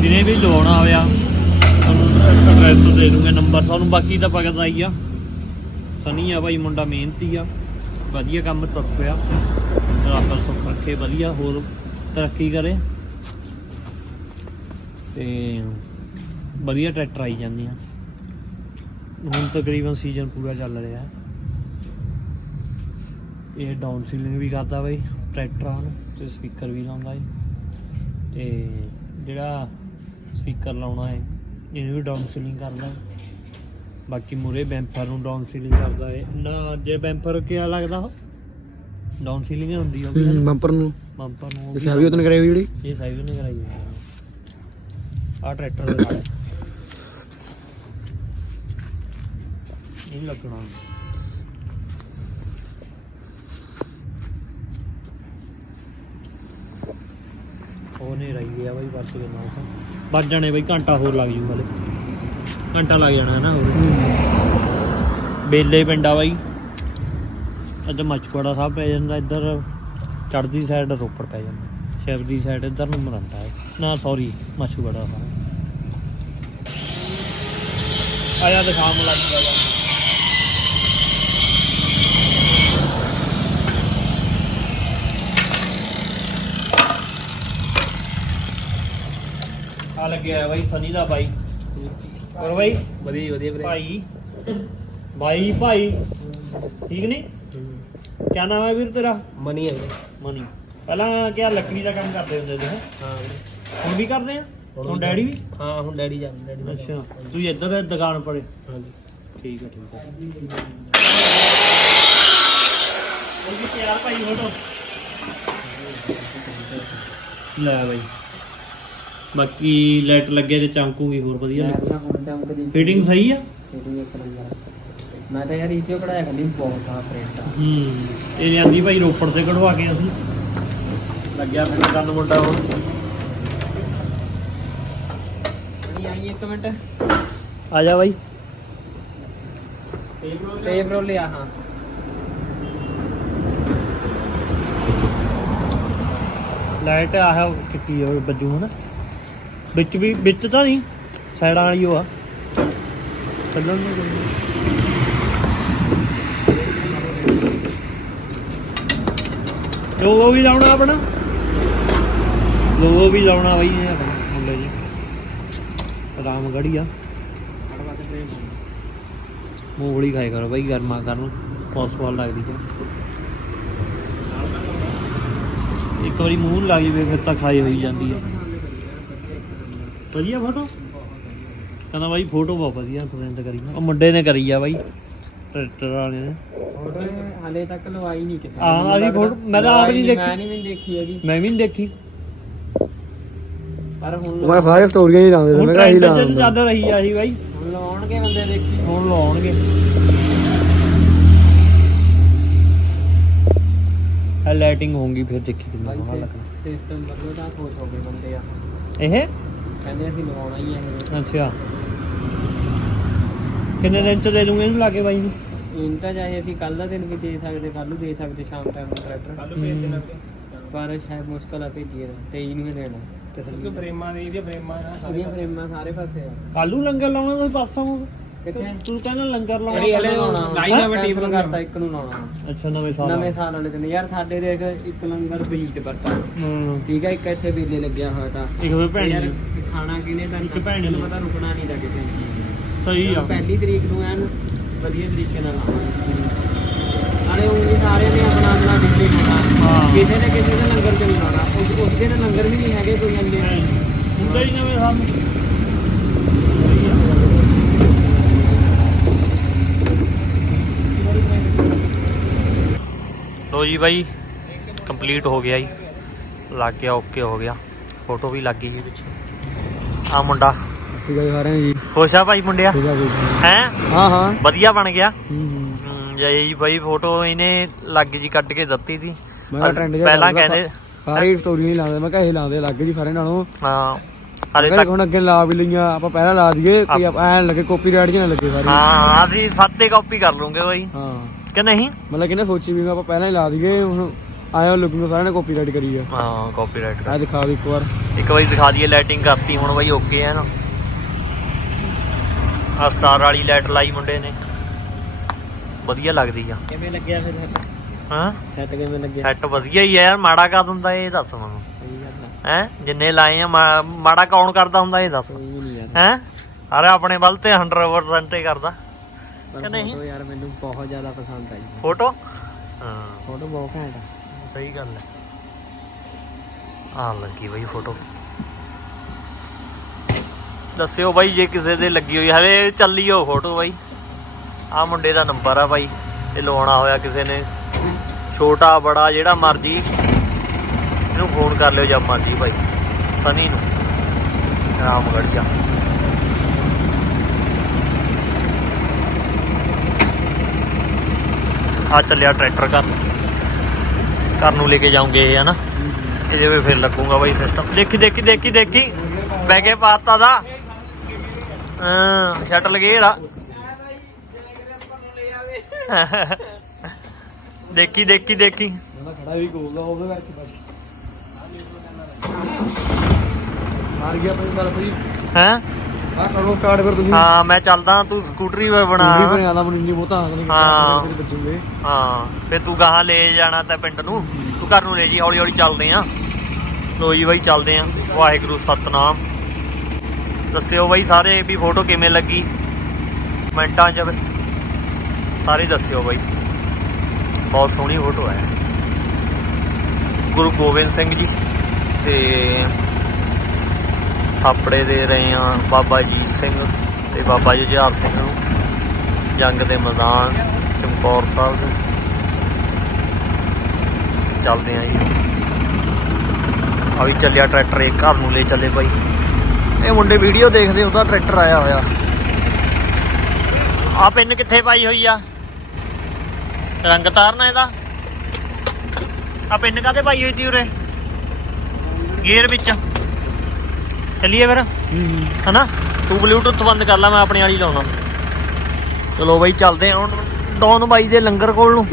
ਜਿਹਨੇ ਵੀ ਲਵਾਉਣਾ ਹੋਇਆ ਤੁਹਾਨੂੰ ਐਡਰੈਸ ਦੇ ਦੂੰਗਾ ਨੰਬਰ ਤੁਹਾਨੂੰ ਬਾਕੀ ਤਾਂ ਪਤਾ ਹੀ ਆ। ਸਨੀ ਆ ਭਾਈ ਮੁੰਡਾ ਮਿਹਨਤੀ ਆ ਵਧੀਆ ਕੰਮ ਤੁਰ ਪਿਆ। ਰੱਬ ਸੁੱਖ ਰੱਖੇ ਵਧੀਆ ਹੋਰ ਤਰੱਕੀ ਕਰੇ। ਤੇ ਵਧੀਆ ਟਰੈਕਟਰ ਆਈ ਜਾਂਦੇ ਆ। ਹੁਣ ਤਕਰੀਬਨ ਸੀਜ਼ਨ ਪੂਰਾ ਚੱਲ ਰਿਹਾ। ਹੈ ਇਹ ਡਾਊਨ ਸੀਲਿੰਗ ਵੀ ਕਰਦਾ ਬਾਈ ਟਰੈਕਟਰ ਹਨ ਤੇ ਸਪੀਕਰ ਵੀ ਲਾਉਂਦਾ ਹੈ ਤੇ ਜਿਹੜਾ ਸਪੀਕਰ ਲਾਉਣਾ ਹੈ ਇਹਨੂੰ ਵੀ ਡਾਊਨ ਸੀਲਿੰਗ ਕਰਦਾ ਹੈ। ਬਾਕੀ ਮੂਰੇ ਬੈਂਪਰ ਨੂੰ ਡਾਊਨ ਸੀਲਿੰਗ ਕਰਦਾ ਹੈ ਨਾ ਜੇ ਬੈਂਪਰ ਕਿਆ ਲੱਗਦਾ ਡਾਊਨ ਸੀਲਿੰਗ ਹੁੰਦੀ ਵੀ। ਬੰਪਰ ਨੂੰ। ਬੰਪਰ ਨੂੰ ਉਹ ਇਹ ਵੀ ਸਾਬੀ ਉਤਨ ਕਰਾਈ ਹੋਈ ਜਿਹੜੀ? ਇਹ ਸਾਈਜ਼ ਨੇ ਕਰਾਈ ਹੋਈ ਆ। ਟਰੈਕਟਰ ਦੇ ਨਾਲ। ਇਹ ਵੀ ਲੱਗਣਾ। ਉਹ ਨਹੀਂ ਰਹੀ ਗਿਆ ਬਾਈ ਬਸ ਕੇ ਨਾਲ ਤਾਂ। ਵੱਜ ਜਾਣੇ ਬਾਈ, ਘੰਟਾ ਹੋਰ ਲੱਗ ਜੂ ਹਲੇ ਘੰਟਾ ਲੱਗ ਜਾਣਾ ਹੈ ਨਾ ਹੋਰ। ਬੇਲੇ ਪਿੰਡਾ ਬਾਈ। ਅੱਜ ਮਚਕਵਾੜਾ ਸਾਹਿਬ ਪੈ ਜਾਂਦਾ, ਇੱਧਰ ਚੜ੍ਹਦੀ ਸਾਈਡ ਰੋਪੜ ਪੈ ਜਾਂਦਾ। ਸ਼ਿਵ ਦੀ ਸਾਈਡ ਇੱਧਰ ਨੂੰ ਮਰੰਦਾ ਹੈ। ਨਾ ਸੌਰੀ ਮਛੂਗੜਾ ਸਾਹਿਬ। ਆਇਆ ਦਿਖਾ ਮਲਾਈ ਦਾ ਲੱਗਿਆ ਬਾਈ ਸਨੀ ਦਾ ਬਾਈ। ਹੋਰ ਬਾਈ? ਵਧੀਆ ਵਧੀਆ ਭਾਈ। ਭਾਈ ਭਾਈ। ਠੀਕ ਨਹੀਂ ਕਿਆ ਨਾਮ ਹੈ ਵੀਰ ਤੇਰਾ? ਮਨੀ ਹੈ ਮਨੀ। ਪਹਿਲਾਂ ਕਿਆ ਲੱਕੜੀ ਦਾ ਕੰਮ ਕਰਦੇ ਹੁੰਦੇ ਸੀ ਹੈਂ? ਹੁਣ ਵੀ ਕਰਦੇ ਆ? ਹੁਣ ਡੈਡੀ ਵੀ? ਹਾਂ ਹੁਣ ਡੈਡੀ ਜਾਂਦੇ ਡੈਡੀ ਅੱਛਾ। ਤੂੰ ਇੱਧਰ ਦੁਕਾਨ ਪੜੇ ਹਾਂਜੀ ਠੀਕ ਹੈ ਠੀਕ ਹੈ ਉਹ ਵੀ ਤਿਆਰ ਭਾਈ ਫੋਟੋ? ਲੈ ਬਾਈ। ਬਾਕੀ ਲਾਈਟ ਲੱਗੇ ਤੇ ਚਮਕੂਗੀ ਹੋਰ ਵਧੀਆ ਲੱਗੀ। ਹੁਣ ਚਮਕਦੀ ਫਿਟਿੰਗ ਸਹੀ ਆ? ਜਿਹੜੀ ਇੱਕ ਨੰਬਰ ਮੈਂ ਤਾਂ ਯਾਰ ਇਥੋਂ ਕਢਾਇਆ ਕਰਨੀ ਬਹੁਤ ਸਾਫ਼ ਪ੍ਰਿੰਟ ਆ। ਹੂੰ ਇਹ ਲਿਆਂਦੀ ਭਾਈ ਰੋਪੜ ਤੇ ਕਢਵਾ ਕੇ ਅਸੀਂ। ਲੱਗਿਆ ਮੈਨੂੰ ਕੰਨ ਮੁੰਡਾ ਹੁਣ। ਆਈ ਇੱਕ ਮਿੰਟ। ਆ ਜਾ ਬਾਈ। ਟੇਪ ਰੋਲ ਲਿਆ। ਹਾਂ। ਲਾਈਟ ਆਹ ਚਿੱਟੀ ਹੋ ਬੱਜੂ ਹਨਾ ਵਿੱਚ ਵੀ, ਵਿੱਚ ਤਾਂ ਨਹੀਂ, ਸਾਈਡਾਂ ਵਾਲੀ ਉਹ ਆ। ਚੱਲਣ ਨੂੰ ਲੋਗੋ ਵੀ ਲਾਉਣਾ ਆਪਣਾ। ਲੋਗੋ ਵੀ ਲਾਉਣਾ ਬਈ ਇਹ ਆਪਣਾ, ਮੁੰਡੇ ਜੀ। ਰਾਮਗੜੀ ਆ। ਮੂੰਗਲੀ ਖਾਏ ਕਰੋ ਬਈ, ਗਰਮਾ ਕਰਨ ਪੌਸਵਾਲ ਲੱਗਦੀ ਆ। ਇੱਕ ਵਾਰੀ ਮੂੰਹ ਲੱਗ ਜਾਵੇ, ਫਿਰ ਤਾਂ ਖਾਈ ਹੋਈ ਜਾਂਦੀ ਆ। ਵਧੀਆ ਫੋਟੋ ਕਹਿੰਦਾ ਬਾਈ ਫੋਟੋ ਬਹੁਤ ਵਧੀਆ ਪਸੰਦ ਕਰੀ ਉਹ ਮੁੰਡੇ ਨੇ ਕਰੀ ਆ ਬਾਈ ਟਰੈਕਟਰ ਵਾਲੇ ਨੇ। ਫੋਟੋ ਹਲੇ ਤੱਕ ਲਵਾਈ ਨਹੀਂ ਕਿਸੇ ਹਾਂ, ਅਸੀਂ photo- ਮੈਂ ਤਾਂ ਆਪ ਨਹੀਂ ਦੇਖੀ। ਮੈਂ ਨਹੀਂ ਵੀ ਦੇਖੀ ਹੈਗੀ। ਮੈਂ ਵੀ ਨਹੀਂ ਦੇਖੀ। ਪਰ ਹੁਣ ਮੈਂ ਸਾਰੇ ਸਟੋਰੀਆਂ ਹੀ ਲਾਉਂਦੇ ਮੈਂ ਕਿਹਾ ਚ ਲਾਉਂਦਾ ਚੱਲ ਰਹੀ ਆ ਸੀ ਬਾਈ। ਹੁਣ ਲਵਾਉਣਗੇ ਬੰਦੇ ਦੇਖੀ। ਹੁਣ ਲਾਉਣਗੇ। ਹਾਈਲਾਈਟਿੰਗ ਹੋਊਗੀ ਫਿਰ ਦੇਖੀ ਕਿੰਨਾ ਸੋਹਣਾ ਲੱਗਣਾ। ਸਿਸਟਮ ਬਦਲਦਾ ਖੁਸ਼ ਹੋ ਗਏ ਬੰਦੇ ਆ। ਇਹ? ਕਹਿੰਦੇ ਅਸੀਂ ਲਵਾਉਣਾ ਹੀ ਹੈ ਇਹ ਅੱਛਾ। ਕਿੰਨੇ ਦਿਨ ਚ ਦੇ ਦੂੰਗੇ ਇਹਨੂੰ ਲਾ ਕੇ ਬਾਈ ਨੂੰ? ਤਾਂ ਚਾਹੇ ਅਸੀਂ ਕੱਲ ਦਾ ਦਿਨ ਵੀ ਦੇ ਸਕਦੇ ਕੱਲ ਨੂੰ ਦੇ ਸਕਦੇ ਸ਼ਾਮ ਟਾਈਮ ਨੂੰ ਟਰੈਕਟਰ ਹੂੰ। ਪਰ ਸ਼ਾਇਦ ਮੁਸ਼ਕਲ ਆ ਭੇਜੀਏ ਨਾ 23 ਨੂੰ ਹੀ ਦੇਣਾ। ਤਸਲੀਮ ਫਰੇਮਾਂ ਦੀ ਇਹਦੀਆਂ ਫਰੇਮਾਂ ਨਾ ਸਾਰੀਆਂ ਫਰੇਮਾਂ ਸਾਰੇ ਪਾਸੇ ਆ। ਕੱਲੂ ਲੰਗਰ ਲਾਉਣਾ ਕੋਈ ਪਾਸੋਂ। ਕਿੱਥੇ? ਤੂੰ ਕਹਿੰਦਾ ਲੰਗਰ ਲਾਉਣਾ ਜਿਹੜੀ ਹਲੇ ਲਾਉਣਾ। ਲਾਈਨ ਨਵੇਂ ਟੀਮ ਕਰਤਾ ਇੱਕ ਨੂੰ ਲਾਉਣਾ। ਅੱਛਾ ਨਵੇਂ ਸਾਲ ਨਵੇਂ ਸਾਲ ਵਾਲੇ ਦਿਨ। ਯਾਰ ਸਾਡੇ ਦੇਖ ਇੱਕ ਲੰਗਰ ਬੀਜ ਵਰਤਾ। ਹੂੰ। ਠੀਕ ਆ ਇੱਕ ਇੱਥੇ ਵੇਲੇ ਲੱਗਿਆ ਹੋਇਆ ਤਾਂ। ਇੱਕ ਵੇ ਭੈਣ ਯਾਰ ਦੀ। ਖਾਣਾ ਕਿਨੇ ਤਾਂ ਇੱਕ ਭੈਣ ਤੈਨੂੰ ਦੀ। ਪਤਾ ਰੁਕਣਾ ਨਹੀਂ ਦਾ ਕਿਸੇ ਨੇ। ਸਹੀ ਆ। ਪਹਿਲੀ ਤਰੀਕ ਨੂੰ ਐਨ ਵਧੀਆ ਤਰੀਕੇ ਨਾਲ ਲਾਵਾਂਗੇ। ਅਰੇ ਉਹ ਵੀ ਸਾਰੇ ਨੇ ਆਪਣਾ ਆਪਣਾ ਡਿੱਲੇ ਹੋਣਾ। ਹਾਂ। ਕਿਸੇ ਨੇ ਕਿਸੇ ਦੇ ਲੰਗਰ ਚ ਨਹੀਂ ਲਾਉਣਾ। ਉਸ ਉਸ ਦਿਨ ਲੰਗਰ ਵੀ ਨਹੀਂ ਹੈਗੇ ਕੋਈ ਅੰਦੇ ਹੁੰਦਾ ਹੀ ਨਵੇਂ ਸਾਲ ਨੂੰ ਲੋ ਜੀ ਬਾਈ ਕੰਪਲੀਟ ਹੋ ਗਿਆ ਜੀ। ਲੱਗ ਗਿਆ ਓਕੇ ਹੋ ਗਿਆ। ਫੋਟੋ ਵੀ ਲੱਗ ਗਈ ਜੀ ਵਿੱਚ। ਆ ਮੁੰਡਾ। ਅਸੀਂ ਗਏ ਸਾਰਿਆਂ ਜੀ। ਖੁਸ਼ ਆ ਭਾਈ ਮੁੰਡਿਆ? ਹੈ? ਹਾਂ ਹਾਂ। ਵਧੀਆ ਬਣ ਗਿਆ। ਹੂੰ ਹੂੰ। ਹਮ, ਜੈ ਜੀ ਬਾਈ ਫੋਟੋ ਇਹਨੇ ਲੱਗ ਜੀ ਕੱਢ ਕੇ ਦਿੱਤੀ ਸੀ। ਪਹਿਲਾਂ ਕਹਿੰਦੇ ਸਾਰੇ ਸਟੋਰੀ ਨਹੀਂ ਲਾਉਂਦੇ ਮੈਂ ਕਿਹਾ ਇਹ ਲਾਉਂਦੇ ਲੱਗ ਜੀ ਸਾਰੇ ਨਾਲੋਂ। ਹਾਂ ਹਲੇ ਤੱਕ ਹੁਣ ਅੱਗੇ ਲਾ ਵੀ ਲਈਆਂ ਆਪਾਂ ਪਹਿਲਾਂ ਲਾ ਦਈਏ ਕੋਈ ਐ ਲੱਗੇ ਕਾਪੀਰਾਈਟ ਜਿਹੀ ਨਾ ਲੱਗੇ ਸਾਰੇ। ਹਾਂ ਅਸੀਂ ਸੱਤੇ ਕਾਪੀ ਕਰ ਲੂੰਗੇ ਬਾਈ। ਹਾਂ। ਕਿ ਨਹੀਂ? ਮਤਲਬ ਕਿਹਨੇ ਸੋਚੀ ਵੀ ਆਪਾਂ ਪਹਿਲਾਂ ਹੀ ਲਾ ਦਈਏ ਹੁਣ ਆਇਆ ਲੁਕਿੰਗ ਸਾਰਿਆਂ ਨੇ ਕਾਪੀਰਾਈਟ ਕਰੀ ਆ। ਹਾਂ ਕਾਪੀਰਾਈਟ ਆ ਦਿਖਾ ਦੇ ਇੱਕ ਵਾਰ। ਇੱਕ ਵਾਰੀ ਦਿਖਾ ਦਈਏ ਲਾਈਟਿੰਗ ਕਰਤੀ ਹੁਣ ਬਾਈ ਓਕੇ ਹੈ ਨਾ। ਆ ਸਟਾਰ ਵਾਲੀ ਲਾਈਟ ਲਾਈ ਮੁੰਡੇ ਨੇ। ਵਧੀਆ ਲੱਗਦੀ ਆ। ਕਿਵੇਂ ਲੱਗਿਆ ਫਿਰ ਹਾਂ? ਸੈੱਟ ਕਿਵੇਂ ਲੱਗਿਆ? ਸੈੱਟ ਵਧੀਆ ਹੀ ਆ ਯਾਰ ਮਾੜਾ ਕਾ ਦਿੰਦਾ ਇਹ ਦੱਸ ਮੈਨੂੰ। ਆ। ਹੈ? ਜਿੰਨੇ ਲਾਏ ਆ ਮਾੜਾ ਕੌਣ ਕਰਦਾ ਹੁੰਦਾ ਇਹ ਦੱਸ। ਹੈ? ਅਰੇ ਆਪਣੇ ਵੱਲ ਤੇ 100% ਤੇ ਕਰਦਾ। ਪਰ ਕਿ ਨਹੀਂ? photo ਯਾਰ ਮੈਨੂੰ ਬਹੁਤ ਜ਼ਿਆਦਾ ਪਸੰਦ ਆਈ। ਫੋਟੋ ਹਾਂ। ਫੋਟੋ ਬਹੁਤ ਘੈਂਟ ਆ। ਸਹੀ ਗੱਲ ਹੈ। ਆ ਲੱਗੀ ਬਈ ਫੋਟੋ ਦੱਸਿਓ ਬਾਈ ਜੇ ਕਿਸੇ ਦੇ ਲੱਗੀ ਹੋਈ ਹਲੇ ਚੱਲੀ ਹੋ ਫੋਟੋ ਬਾਈ। ਆ ਮੁੰਡੇ ਦਾ ਨੰਬਰ ਆ ਬਾਈ। ਇਹ ਲਵਾਉਣਾ ਹੋਇਆ ਕਿਸੇ ਨੇ। ਛੋਟਾ ਬੜਾ ਜਿਹੜਾ ਮਰਜ਼ੀ। ਇਹਨੂੰ ਫੋਨ ਕਰ ਲਿਓ ਜਦ ਮਰਜ਼ੀ ਬਾਈ। ਸਨੀ ਨੂੰ। ਰਾਮਗੜੀਆ ਆ ਚੱਲਿਆ ਟਰੈਕਟਰ ਘਰ ਘਰ ਨੂੰ ਲੈ ਕੇ ਜਾਉਂਗੇ ਇਹ ਹਨਾ? ਇਹਦੇ ਵਿੱਚ ਫਿਰ ਲੱਗੂਗਾ ਬਾਈ ਸਿਸਟਮ ਦੇਖੀ ਦੇਖੀ ਦੇਖੀ ਦੇਖੀ। ਬੈ ਕੇ ਪਾਤਾ ਦਾ। ਹਾਂ ਸ਼ਟਲ ਗੇਰਾ ਦੇਖੀ ਦੇਖੀ ਦੇਖੀ। ਖੜਾ ਵੀ ਕੋਲ ਉਹਦੇ ਕਰਕੇ ਬਸ ਮਾਰ ਗਿਆ ਭਾਈ ਗੱਲ ਭਾਈ ਹੈ? ਆ ਕਰੋ ਸਟਾਰਟ ਫਿਰ ਤੁਸੀਂ। ਹਾਂ ਮੈਂ ਚੱਲਦਾ ਤੂੰ ਸਕੂਟਰੀ ਵੇ ਬਣਾ। ਨਹੀਂ ਬਣਾ ਆਦਾ ਮੈਨੂੰ ਇੰਨੀ ਬਹੁਤਾ ਆਉਂਦਾ ਨਹੀਂ ਹਾਂ। ਹਾਂ ਫੇ ਤੂੰ ਗਾਹਾਂ ਲੈ ਜਾਣਾ ਤਾਂ ਪਿੰਡ ਨੂੰ ਤੂੰ ਘਰ ਨੂੰ ਲੈ ਜੀ ਹੌਲੀ ਹੌਲੀ ਚੱਲਦੇ ਆ। ਲੋ ਜੀ ਬਾਈ ਚੱਲਦੇ ਆ। ਵਾਹਿਗੁਰੂ ਸਤਨਾਮ। ਦੱਸਿਓ ਬਾਈ ਸਾਰੇ ਵੀ ਫੋਟੋ ਕਿਵੇਂ ਲੱਗੀ? ਕਮੈਂਟਾਂ 'ਚ ਸਾਰੇ ਦੱਸਿਓ ਬਾਈ। ਬਹੁਤ ਸੋਹਣੀ ਫੋਟੋ ਹੈ। ਗੁਰੂ ਗੋਬਿੰਦ ਸਿੰਘ ਜੀ ਤੇ ਥਾਪੜੇ ਦੇ ਰਹੇ ਹਾਂ ਬਾਬਾ ਜੀਤ ਸਿੰਘ ਤੇ ਬਾਬਾ ਜੁਝਾਰ ਸਿੰਘ ਨੂੰ। ਜੰਗ ਦੇ ਮੈਦਾਨ, ਚਮਕੌਰ ਸਾਹਿਬ। ਦੇ ਚੱਲਦੇ ਆਂ ਜੀ। ਆ ਵੀ ਚੱਲਿਆ ਟਰੈਕਟਰ ਇੱਕ ਘਰ ਨੂੰ ਲੈ ਚੱਲੇ ਭਾਈ ਇਹ ਮੁੰਡੇ ਵੀਡੀਓ ਦੇਖਦੇ, ਉਹਦਾ ਟਰੈਕਟਰ ਆਇਆ ਹੋਇਆ। ਆ ਪਿੰਨ ਕਿੱਥੇ ਪਾਈ ਹੋਈ ਆ? ਰੰਗ ਤਾਰਨਾ ਇਹਦਾ। ਆ ਪਿੰਨ ਕਾਤੇ ਪਾਈ ਹੋਈ ਤੀ ਉਰੇ? ਗੇਅਰ ਵਿੱਚ। ਚੱਲੀਏ ਫਿਰ? ਹਨਾ? ਤੂੰ ਬਲੂਟੁੱਥ ਬੰਦ ਕਰ ਲੈ, ਮੈਂ ਆਪਣੇ ਵਾਲੀ ਲਾਉਣਾ। ਚਲੋ ਬਾਈ, ਚੱਲਦੇ ਹਾਂ ਹੁਣ। ਡੌਨ ਬਾਈ ਦੇ ਲੰਗਰ ਕੋਲ ਨੂੰ।